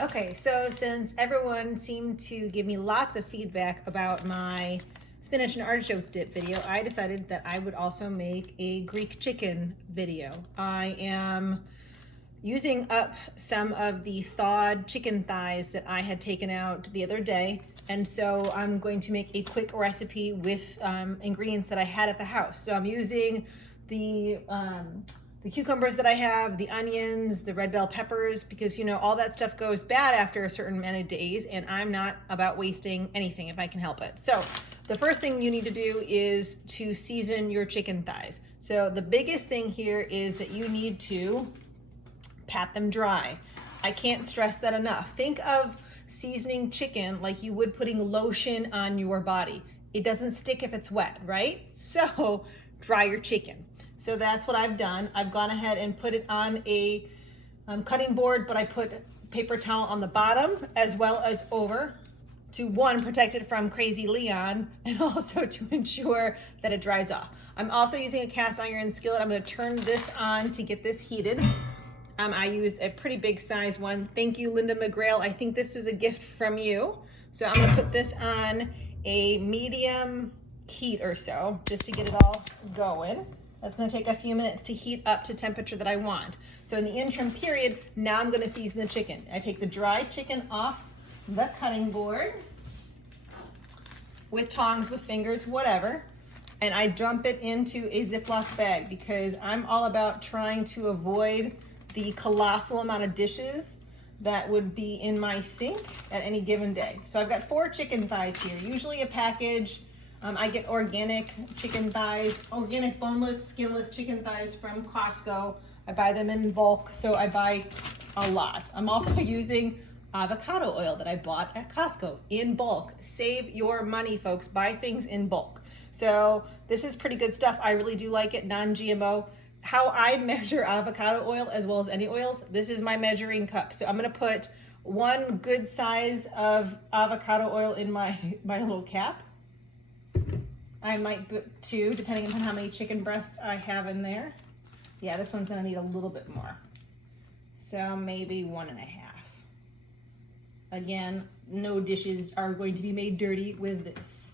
Okay, so since everyone seemed to give me lots of feedback about my spinach and artichoke dip video, I decided that I would also make a Greek chicken video. I am using up some of the thawed chicken thighs that I had taken out the other day, and so I'm going to make a quick recipe with ingredients that I had at the house. So I'm using the cucumbers that I have, the onions, the red bell peppers, because you know all that stuff goes bad after a certain amount of days, and I'm not about wasting anything if I can help it. So the first thing you need to do is to season your chicken thighs. So the biggest thing here is that you need to pat them dry. I can't stress that enough. Think of seasoning chicken like you would putting lotion on your body. It doesn't stick if it's wet, right? So dry your chicken. So that's what I've done. I've gone ahead and put it on a cutting board, but I put paper towel on the bottom as well as over to, one, protect it from Crazy Leon, and also to ensure that it dries off. I'm also using a cast iron skillet. I'm going to turn this on to get this heated. I used a pretty big size one. Thank you, Linda McGrail. I think this is a gift from you. So I'm going to put this on a medium heat or so just to get it all going. That's going to take a few minutes to heat up to temperature that I want. So in the interim period, now I'm going to season the chicken. I take the dry chicken off the cutting board with tongs, with fingers, whatever, and I dump it into a Ziploc bag because I'm all about trying to avoid the colossal amount of dishes that would be in my sink at any given day. So I've got 4 chicken thighs here, usually a package. I get organic chicken thighs, organic boneless, skinless chicken thighs from Costco. I buy them in bulk, so I buy a lot. I'm also using avocado oil that I bought at Costco in bulk. Save your money, folks. Buy things in bulk. So this is pretty good stuff. I really do like it, non-GMO. How I measure avocado oil, as well as any oils, this is my measuring cup. So I'm gonna put 1 good size of avocado oil in my little cap. I might put 2, depending on how many chicken breasts I have in there. Yeah, this one's gonna need a little bit more. So maybe 1.5. Again, no dishes are going to be made dirty with this.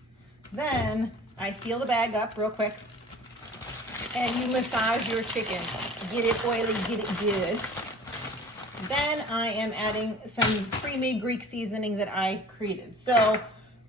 Then I seal the bag up real quick and you massage your chicken. Get it oily, get it good. Then I am adding some pre-made Greek seasoning that I created. So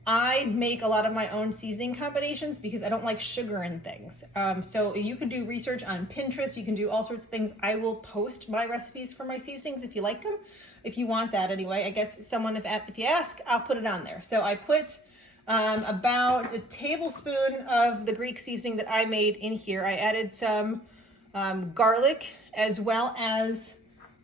I make a lot of my own seasoning combinations because I don't like sugar in things. So you can do research on Pinterest. You can do all sorts of things. I will post my recipes for my seasonings if you like them, if you want that anyway. I guess someone, if you ask, I'll put it on there. So I put about a tablespoon of the Greek seasoning that I made in here. I added some garlic as well as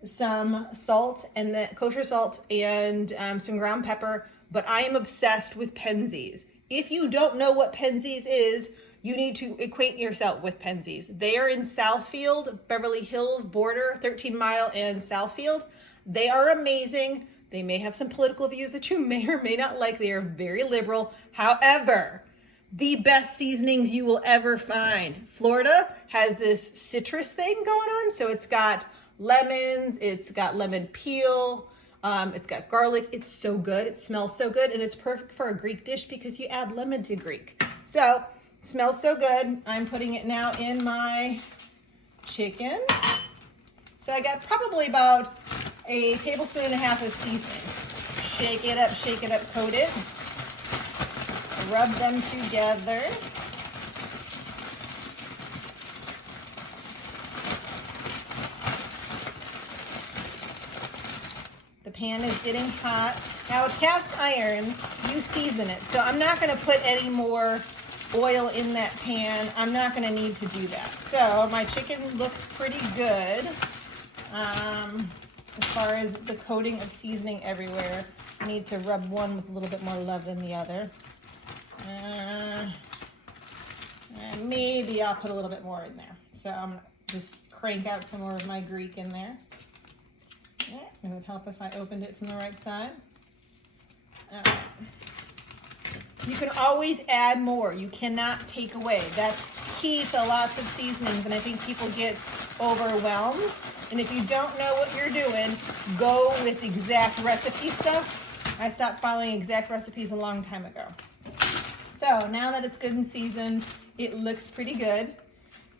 some salt, and the kosher salt, and some ground pepper. But I am obsessed with Penzeys. If you don't know what Penzeys is, you need to acquaint yourself with Penzeys. They are in Southfield, Beverly Hills border, 13 Mile and Southfield. They are amazing. They may have some political views that you may or may not like. They are very liberal. However, the best seasonings you will ever find. Florida has this citrus thing going on. So it's got lemons, it's got lemon peel, it's got garlic. It's so good. It smells so good, and it's perfect for a Greek dish because you add lemon to Greek. So it smells so good. I'm putting it now in my chicken. So I got probably about 1.5 tablespoons of seasoning. Shake it up, coat it. Rub them together. The pan is getting hot. Now with cast iron, you season it. So I'm not gonna put any more oil in that pan. I'm not gonna need to do that. So my chicken looks pretty good. As far as the coating of seasoning everywhere, I need to rub one with a little bit more love than the other. And maybe I'll put a little bit more in there. So I'm gonna just crank out some more of my Greek in there. Yeah, it would help if I opened it from the right side. All right. You can always add more. You cannot take away. That's key to lots of seasonings, and I think people get overwhelmed And if you don't know what you're doing, go with exact recipe stuff. I stopped following exact recipes a long time ago. So now that it's good and seasoned, it looks pretty good.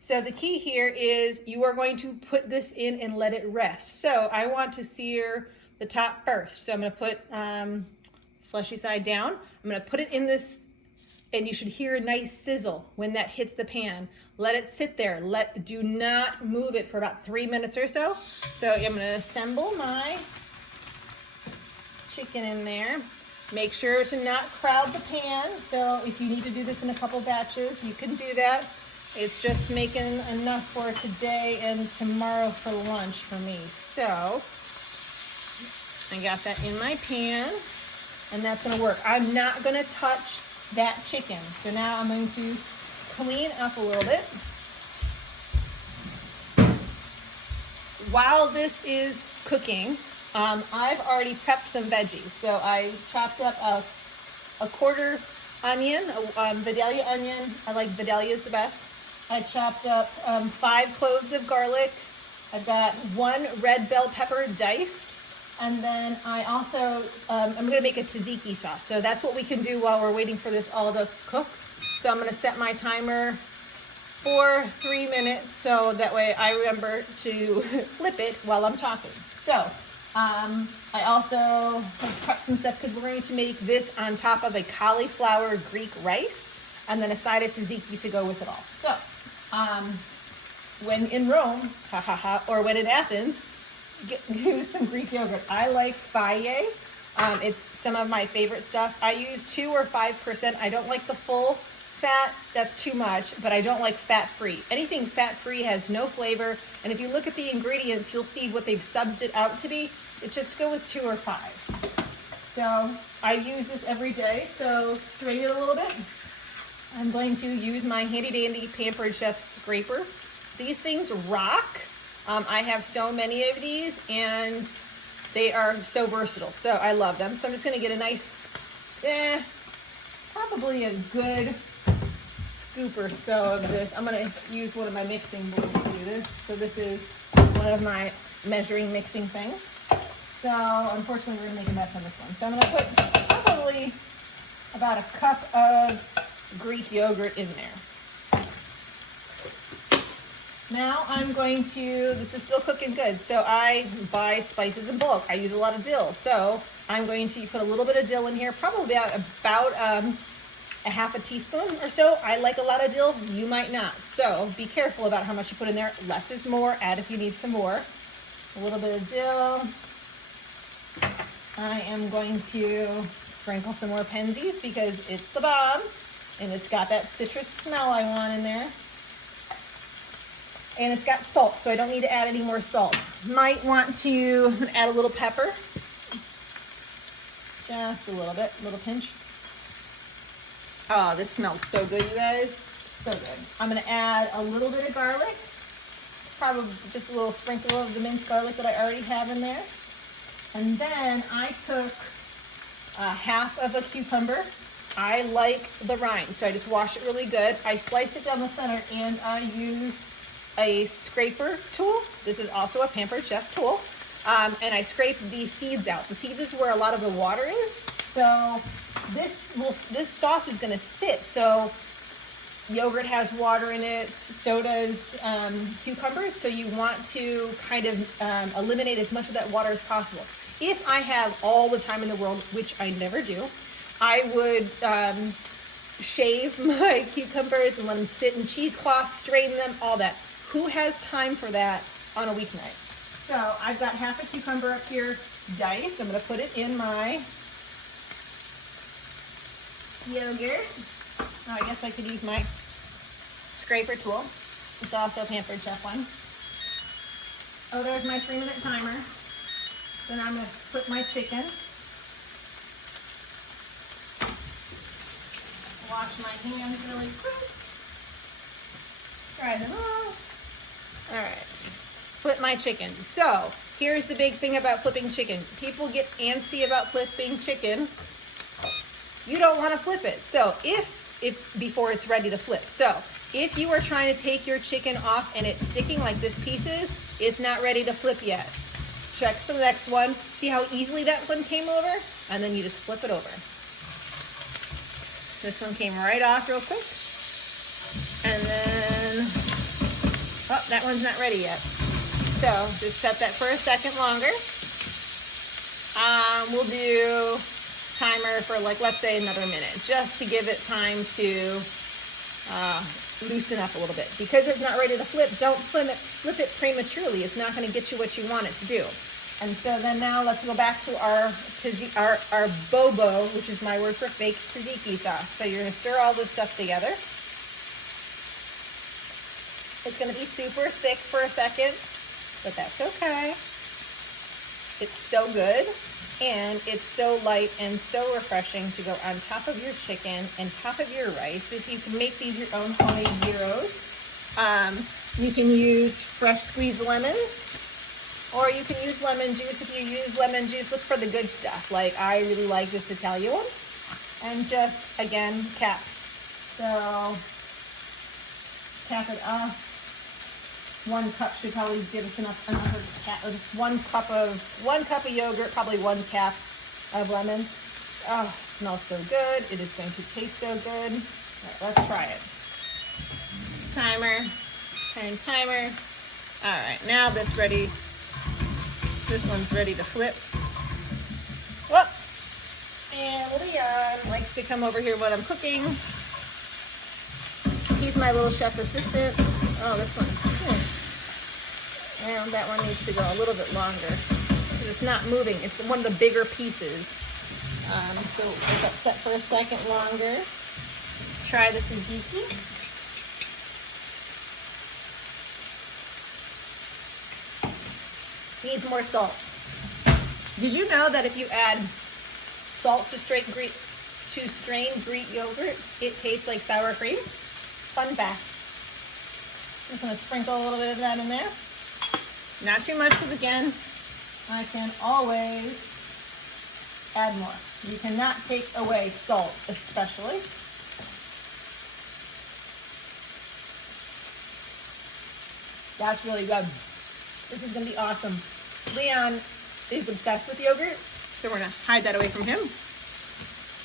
So the key here is you are going to put this in and let it rest. So I want to sear the top first. So I'm going to put fleshy side down. I'm going to put it in this, and you should hear a nice sizzle when that hits the pan. Let it sit there. Do not move it for about 3 minutes or so. So I'm going to assemble my chicken in there. Make sure to not crowd the pan. So if you need to do this in a couple batches, you can do that. It's just making enough for today and tomorrow for lunch for me. So I got that in my pan, and that's gonna work. I'm not gonna touch that chicken. So now I'm going to clean up a little bit. While this is cooking, I've already prepped some veggies. So I chopped up a quarter onion, Vidalia onion. I like Vidalia's the best. I chopped up 5 cloves of garlic. I've got 1 red bell pepper diced. And then I also, I'm gonna make a tzatziki sauce. So that's what we can do while we're waiting for this all to cook. So I'm gonna set my timer for 3 minutes so that way I remember to flip it while I'm talking. So I also have prepped some stuff because we're going to make this on top of a cauliflower Greek rice and then a side of tzatziki to go with it all. So when in Rome, or when in Athens, use some Greek yogurt. I like Faye. It's some of my favorite stuff. I use 2 or 5%. I don't like the full fat. That's too much, but I don't like fat-free. Anything fat-free has no flavor. And if you look at the ingredients, you'll see what they've subbed it out to be. It's just go with 2 or 5. So I use this every day. So strain it a little bit. I'm going to use my handy-dandy Pampered Chef scraper. These things rock. I have so many of these, and they are so versatile. So I love them. So I'm just going to get a nice, probably a good scoop or so of this. I'm going to use one of my mixing bowls to do this. So this is one of my measuring mixing things. So unfortunately, we're going to make a mess on this one. So I'm going to put probably about a cup of Greek yogurt in there. Now I'm going to, this is still cooking good, so I buy spices in bulk. I use a lot of dill, so I'm going to put a little bit of dill in here, probably about a half a teaspoon or so. I like a lot of dill, you might not. So be careful about how much you put in there. Less is more, add if you need some more. A little bit of dill. I am going to sprinkle some more Penzies because it's the bomb, and it's got that citrus smell I want in there. And it's got salt, so I don't need to add any more salt. Might want to add a little pepper. Just a little bit, a little pinch. Oh, this smells so good, you guys. So good. I'm gonna add a little bit of garlic. Probably just a little sprinkle of the minced garlic that I already have in there. And then I took half of a cucumber. I like the rind, so I just wash it really good. I slice it down the center, and I use a scraper tool. This is also a Pampered Chef tool. And I scrape the seeds out. The seeds is where a lot of the water is. So this sauce is gonna sit. So yogurt has water in it, so does cucumbers. So you want to kind of eliminate as much of that water as possible. If I have all the time in the world, which I never do, I would shave my cucumbers and let them sit in cheesecloths, strain them, all that. Who has time for that on a weeknight? So I've got half a cucumber up here diced. I'm going to put it in my yogurt. Oh, I guess I could use my scraper tool. It's also a Pampered Chef one. Oh, there's my 3-minute timer. Then I'm going to put my chicken. Wash my hands really quick. Dry them off. All right, flip my chicken. So here's the big thing about flipping chicken. People get antsy about flipping chicken. You don't want to flip it. So if before it's ready to flip. So if you are trying to take your chicken off and it's sticking like this piece is, It's not ready to flip yet. Check the next one. See how easily that one came over? And then you just flip it over. This one came right off real quick. And then, oh, that one's not ready yet. So just set that for a second longer. We'll do timer for like, let's say another minute, just to give it time to loosen up a little bit. Because it's not ready to flip, don't flip it prematurely. It's not going to get you what you want it to do. And so then now let's go back to our bobo, which is my word for fake tzatziki sauce. So you're going to stir all this stuff together. It's going to be super thick for a second, but that's okay. It's so good, and it's so light and so refreshing to go on top of your chicken and top of your rice. If you can make these your own homemade gyros. You can use fresh squeezed lemons, or you can use lemon juice. If you use lemon juice, look for the good stuff. Like I really like this Italian one. And just, again, caps. So, cap it off. 1 cup should probably give us enough just 1 cup of yogurt, probably 1 cap of lemon. Oh, it smells so good. It is going to taste so good. All right, let's try it. Timer, turn timer. All right, now this one's ready to flip. Whoop. And Leon likes to come over here when I'm cooking. He's my little chef assistant. Oh, this one. And that one needs to go a little bit longer. It's not moving. It's one of the bigger pieces. So let that set for a second longer. Let's try the tzatziki. Needs more salt. Did you know that if you add salt to strained Greek yogurt, it tastes like sour cream? Fun fact. Just gonna sprinkle a little bit of that in there. Not too much, because again, I can always add more. You cannot take away salt, especially. That's really good. This is gonna be awesome. Leon is obsessed with yogurt, so we're gonna hide that away from him.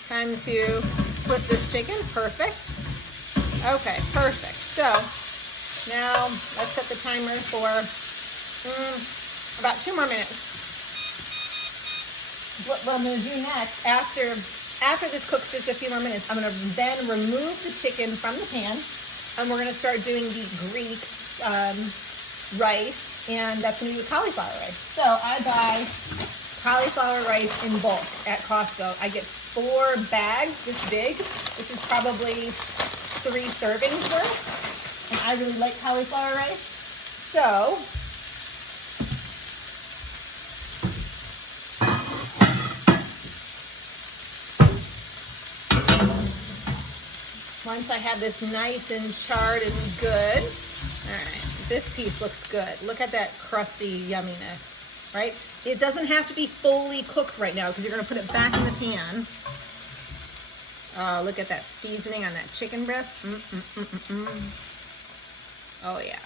Time to flip this chicken. Perfect. Okay, perfect. So now let's set the timer for about 2 more minutes. What I'm going to do next, after this cooks just a few more minutes, I'm going to then remove the chicken from the pan, and we're going to start doing the Greek rice, and that's going to be with cauliflower rice. So I buy cauliflower rice in bulk at Costco. I get 4 bags this big. This is probably 3 servings worth, and I really like cauliflower rice. So once I have this nice and charred and good, all right, this piece looks good. Look at that crusty yumminess, right? It doesn't have to be fully cooked right now because you're gonna put it back in the pan. Oh, look at that seasoning on that chicken breast. Oh yeah.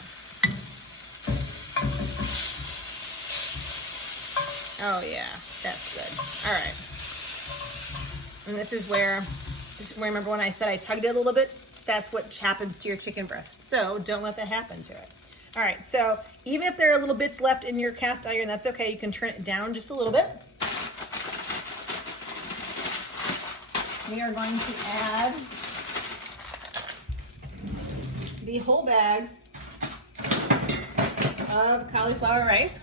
Oh yeah, that's good. All right. And this is where, remember when I said I tugged it a little bit? That's what happens to your chicken breast. So don't let that happen to it. All right, so even if there are little bits left in your cast iron, that's okay. You can turn it down just a little bit. We are going to add the whole bag of cauliflower rice.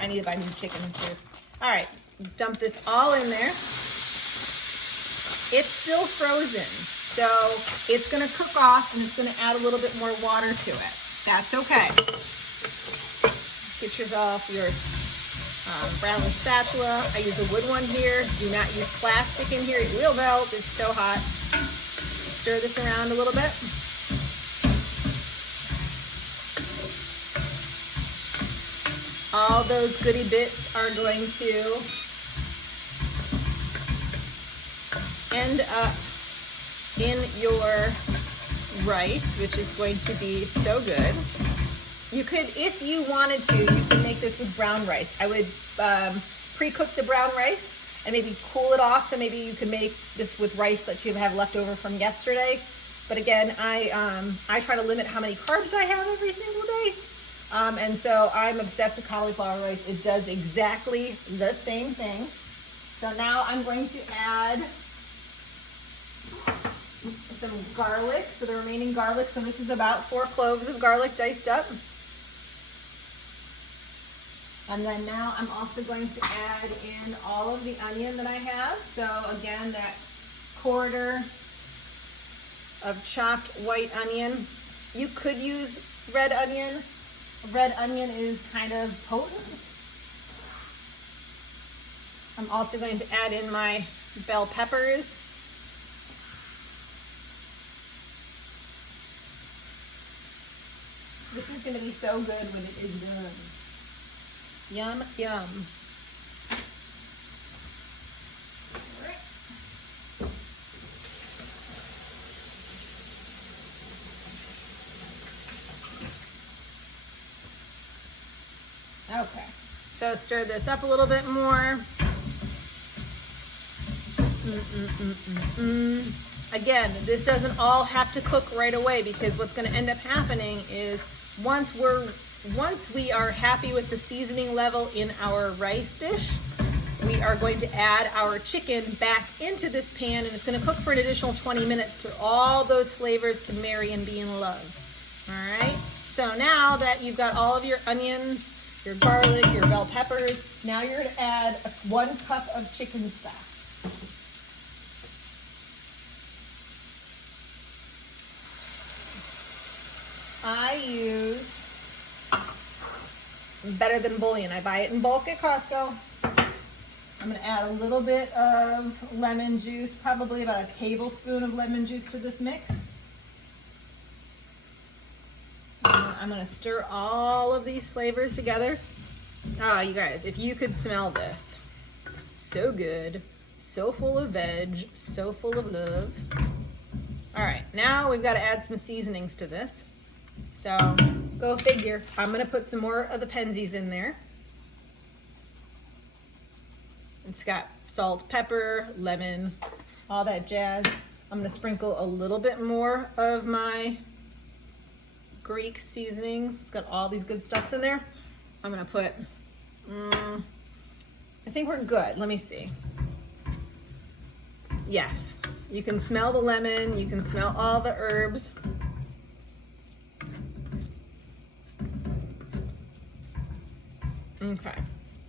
I need to buy new chicken first. All right, dump this all in there. It's still frozen, so it's gonna cook off and it's gonna add a little bit more water to it. That's okay. Get yourself your brownless spatula. I use a wood one here. Do not use plastic in here. It will melt. It's so hot. Stir this around a little bit. All those goody bits are going to end up in your rice, which is going to be so good. You could, if you wanted to, you could make this with brown rice. I would pre-cook the brown rice and maybe cool it off, so maybe you could make this with rice that you have left over from yesterday. But again, I try to limit how many carbs I have every single day. And so I'm obsessed with cauliflower rice. It does exactly the same thing. So now I'm going to add some garlic. So the remaining garlic, so this is about 4 cloves of garlic diced up. And then now I'm also going to add in all of the onion that I have. So again, that quarter of chopped white onion. You could use red onion. Red onion is kind of potent. I'm also going to add in my bell peppers. This is going to be so good when it is done. Yum, yum. Okay, so stir this up a little bit more. Again, this doesn't all have to cook right away, because what's going to end up happening is once we are happy with the seasoning level in our rice dish, we are going to add our chicken back into this pan, and it's going to cook for an additional 20 minutes till all those flavors can marry and be in love. All right, so now that you've got all of your onions, your garlic, your bell peppers, now you're going to add 1 cup of chicken stock. I use Better Than Bouillon. I buy it in bulk at Costco. I'm going to add a little bit of lemon juice, probably about a tablespoon of lemon juice to this mix. I'm going to stir all of these flavors together. Ah, you guys, if you could smell this. So good, so full of veg, so full of love. All right, now we've got to add some seasonings to this. So go figure. I'm going to put some more of the Penzies in there. It's got salt, pepper, lemon, all that jazz. I'm going to sprinkle a little bit more of my Greek seasonings. It's got all these good stuffs in there. I'm going to put, I think we're good. Let me see. Yes, you can smell the lemon. You can smell all the herbs. Okay,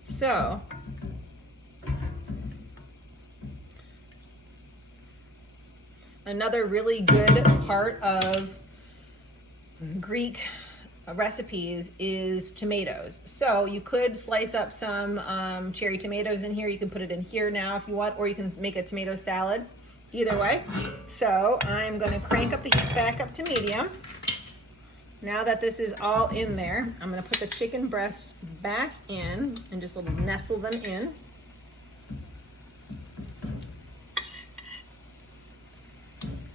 so another really good part of Greek recipes is tomatoes. So you could slice up some cherry tomatoes in here. You can put it in here now if you want, or you can make a tomato salad. Either way. So I'm going to crank up the heat back up to medium. Now that this is all in there, I'm going to put the chicken breasts back in and just nestle them in.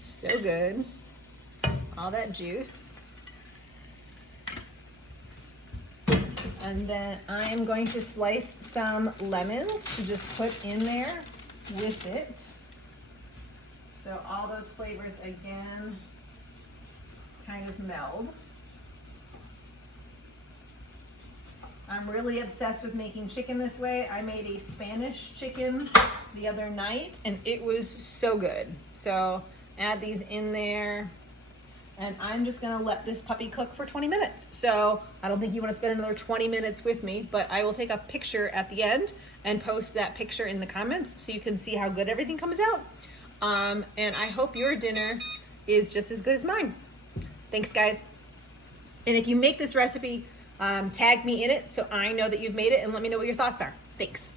So good. All that juice. And then I am going to slice some lemons to just put in there with it. So all those flavors again kind of meld. I'm really obsessed with making chicken this way. I made a Spanish chicken the other night and it was so good. So add these in there and I'm just gonna let this puppy cook for 20 minutes. So I don't think you wanna spend another 20 minutes with me, but I will take a picture at the end and post that picture in the comments so you can see how good everything comes out. And I hope your dinner is just as good as mine. Thanks guys. And if you make this recipe, tag me in it so I know that you've made it and let me know what your thoughts are. Thanks.